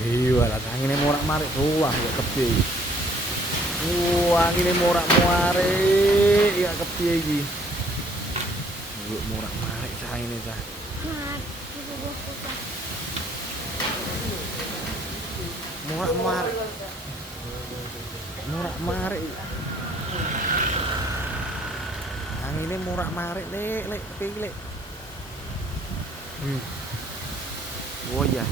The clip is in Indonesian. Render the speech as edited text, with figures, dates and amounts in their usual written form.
Iya lah, angine morak-marik doang ya kepiye iki. Angine morak-marik ya kepiye iki. Morak-marik cah ini cah. Morak-marik. Morak-marik. Angine morak-marik lek kepiye lek. Oh iya.